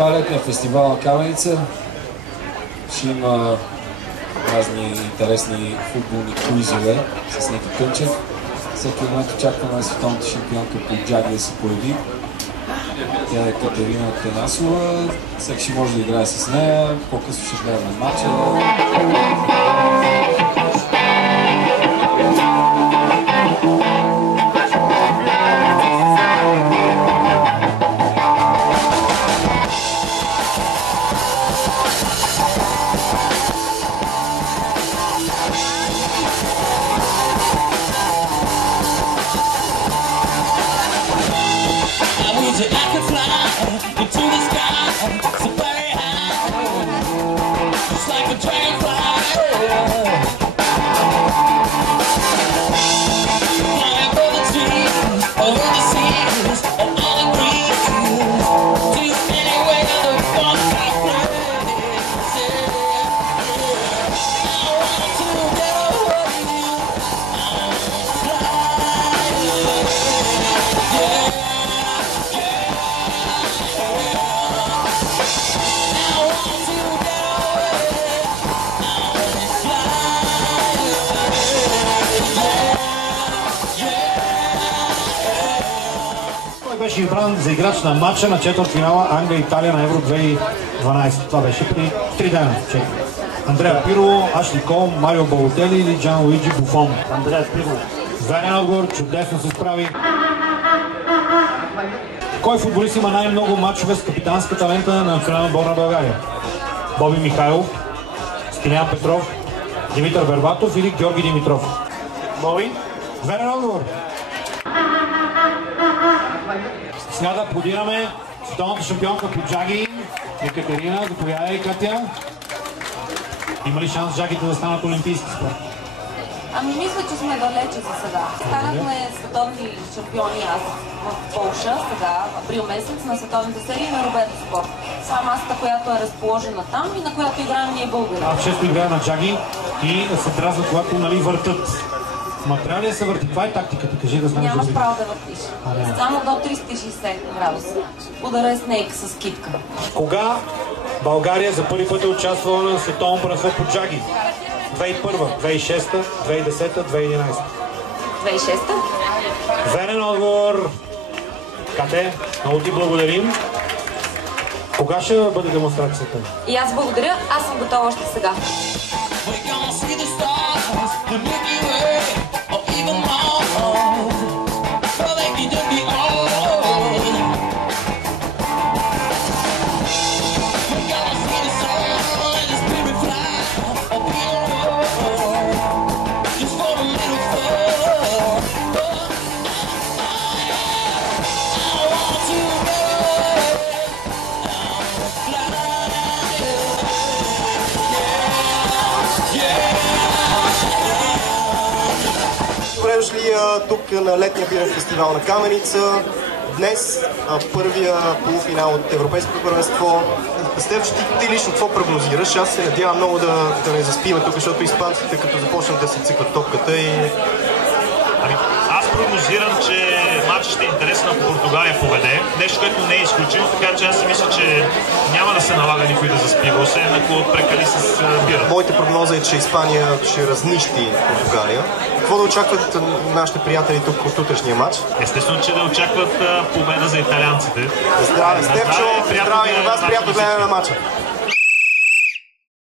Това летния фестивал на Каменица ще има разни интересни футболни квизове с Ники Кънчев. Всеки момент очакваме световната шампионка по джаги да се появи. Тя е Катерина Тенасова. Всеки ще може да играе с нея. По-късно ще гледаме матча. Беше избран за играч на матча на четвъртфинала Англия-Италия на Евро 2012. Това беше при 3 дена. Андреа Пирло, Ашли Кол, Марио Балотели или Джан Луиджи Буфон. Андреа Пирло. Верен отговор, чудесно се справи. Кой футболист има най-много матчове с капитанската лента на национална отбор на България? Боби Михайлов, Стилян Петров, Димитър Бербатов или Георги Димитров? Боби. Верен отговор. Сега да аплодираме световната шампионка по джаги Екатерина. Заповядай, Катя. Има ли шанс джагите да станат олимпийски спорт? Ами мисля, че сме далече за сега. Станахме световни шампиони аз в Полша сега, април месец, на световните серии на Роберто Спорт. Това е масата, която е разположена там и на която играем ние българи. Аз често играя на джаги и се дразнат, когато въртат. Ма трябва ли да се върти? Това е тактиката, кажи да знаеш. Нямаш право да въртиш. Само до 360 градуса. Ударя снейк с китка. Кога България за първи път е участвала на световно първенство по джаги? 2001, 2006, 2010, 2011. 2006? Верен отговор. Кате, много ти благодарим. Кога ще бъде демонстрацията? И аз благодаря, аз съм готова още сега. Дошли тук на летния пирен фестивал на Каменица. Днес първия полуфинал от Европейското първенство. Стеф, ти лично какво прогнозираш? Аз се надявам много да не заспиме тук, защото испанците като започнат да си цикват топката и... Ами, аз прогнозирам, че матчът ще е интересен, ако Португалия поведе. Нещо, което не е изключено, така че аз си мисля, че няма да се налага никой да заспива, освен ако прекали с бира. Моята прогноза е, че Испания ще разнищи Португалия. Какво да очакват нашите приятели тук от утрешния матч? Естествено, че да очакват победа за италианците. Здраве, Стефчо! Здраве на вас! Приятно гледане на матча!